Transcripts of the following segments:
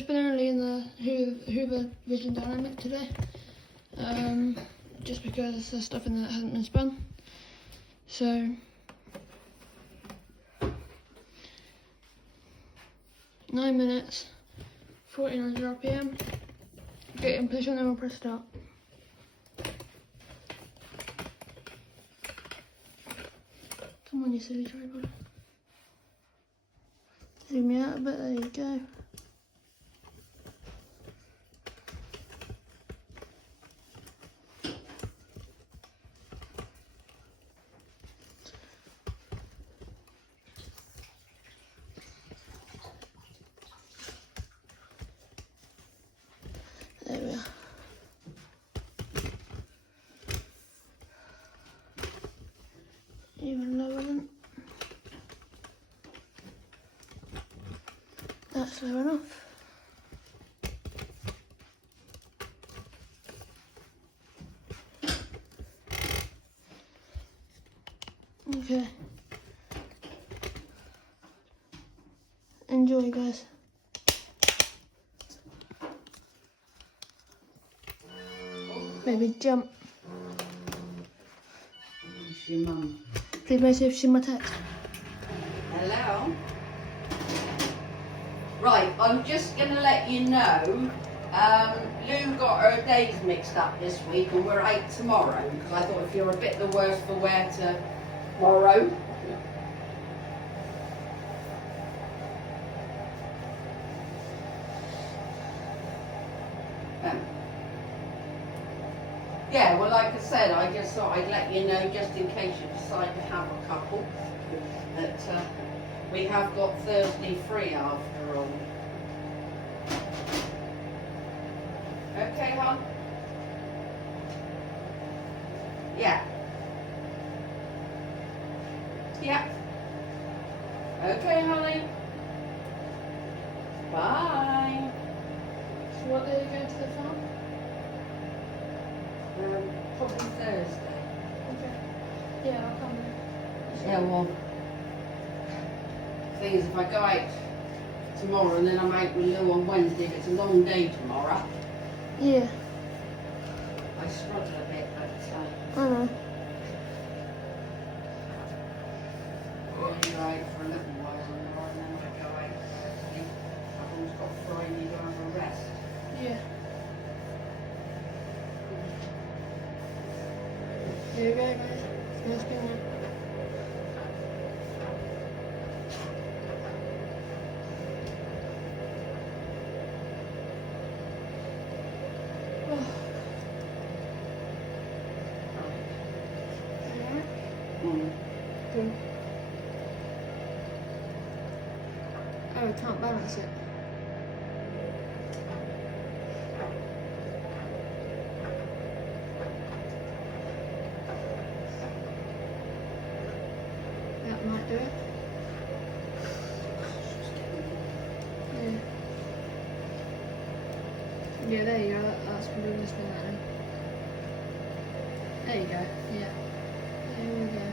just been early in the Hoover Vision Dynamic today, just because there's stuff in there that hasn't been spun. So, nine minutes, 1400 RPM. Get in position and we'll press start. Come on, you silly tripod. Zoom me out a bit, there you go. There we are. Even lower than that's low enough. Okay. Enjoy, guys. Maybe jump. It's your mum. Please may see if she's my text. Hello? Right, I'm just going to let you know, Lou got her days mixed up this week and we're out tomorrow, because I thought if you're a bit the worse for wear tomorrow. Yeah, well, like I said, I just thought I'd let you know, just in case you decide to have a couple, that we have got Thursday free after all. Okay, hon? Yeah. Yeah. Okay, honey. Bye. So what day are you going to the farm? Probably Thursday. Okay. Yeah, I'll come then. Yeah, well, thing is, if I go out tomorrow and then I'm out with Lou on Wednesday, if it's a long day tomorrow, Yeah, I struggle a bit, but I know. I'll be out for a little while tomorrow and then I go out Thursday. I've always got Friday to have a rest. Yeah. There you go, guys. Nice being there. Good. Oh, I can't balance it. That might do it. Yeah. Yeah, there you go. That's probably this one now. There you go. Yeah. There we go.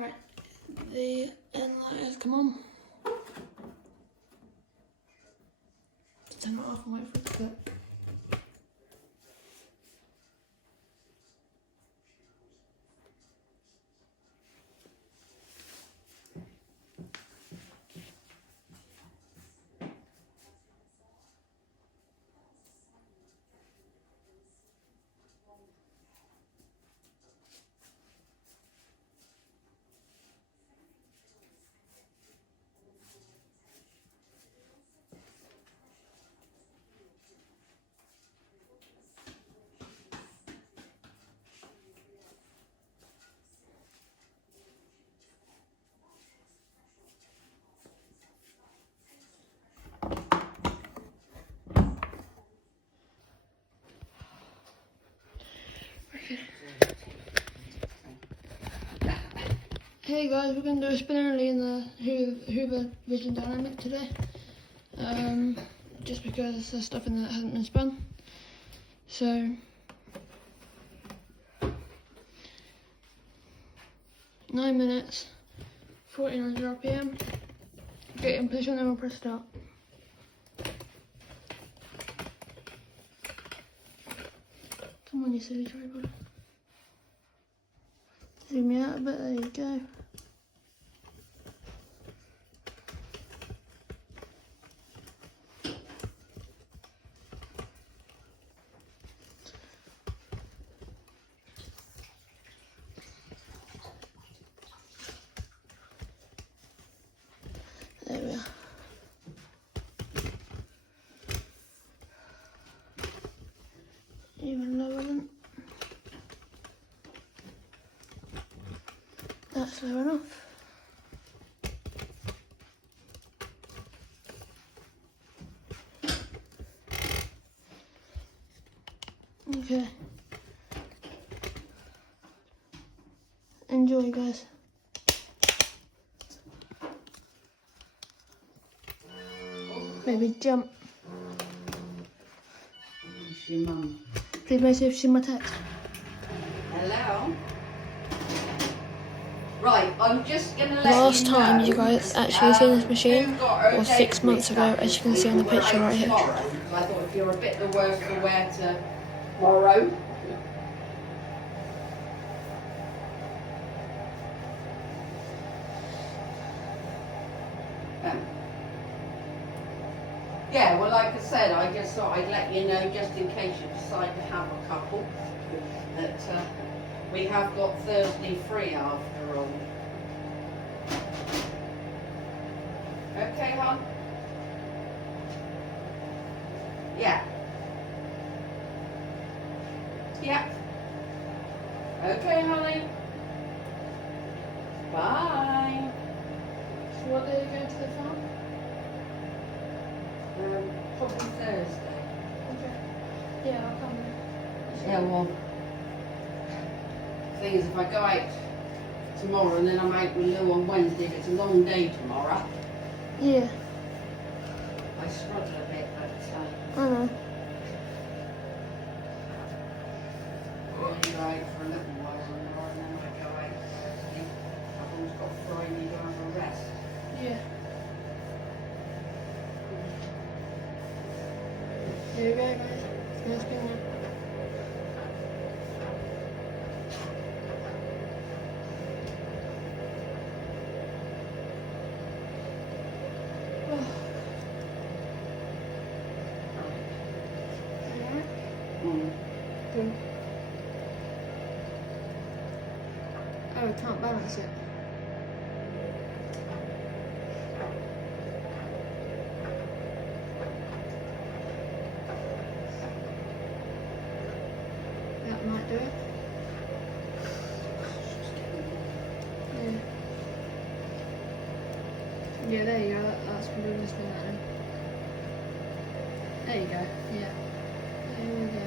Right, the inlet has come on. Turn it off and wait for it to cook. Hey guys, we're going to do a spin only in the Hoover Vision Dynamic today. Just because there's stuff in there that hasn't been spun. So, nine minutes, 1400 RPM. Get in position, then we'll press start. Come on, you silly tripod. Zoom me out a bit, there you go. There we are. Even lower than that's low enough. Okay. Enjoy, guys. Maybe jump. It's your mum. Please make sure you've seen my text. Hello? Right, I'm just going to let Last you know. time you guys actually seen this machine Lou got her was days 6 months mixed ago, up as this you can see on the week, and picture we're right here. tomorrow. I thought if you're a bit the worse for wear tomorrow. Yeah, well, like I said, I just thought I'd let you know just in case you decide to have a couple that we have got Thursday free after all. Okay, hon? Yeah. Yeah. Okay, honey. Bye. So what day are you going to the farm? Probably Thursday. Okay. Yeah, I'll come then. Yeah, well, thing is, if I go out tomorrow and then I'm out with Lou on Wednesday, if it's a long day tomorrow, Yeah, I struggle a bit, but I know. I only go out for a little while tomorrow and then I go out. I've always got Friday to have a rest. Yeah. Here we go, guys. It's gonna spin now. Alright. Good. Oh, I can't balance it. That might do it. Yeah. Yeah, there you go. That's probably gonna spin that then. There you go. Yeah. There we go.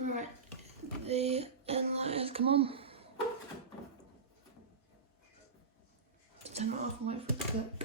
Right, the inlet has come on. Turn it off and wait for it to cook.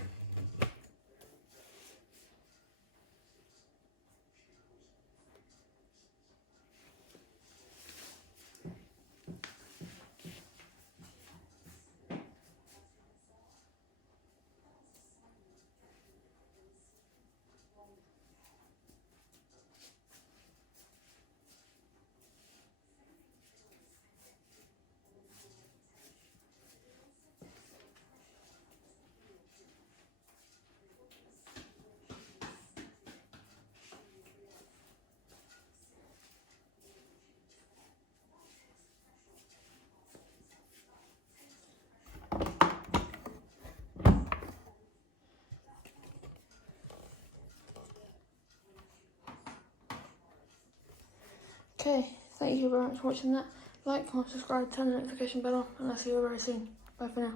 Okay, thank you very much for watching that. Like, comment, subscribe, turn the notification bell on, and I'll see you very soon. Bye for now.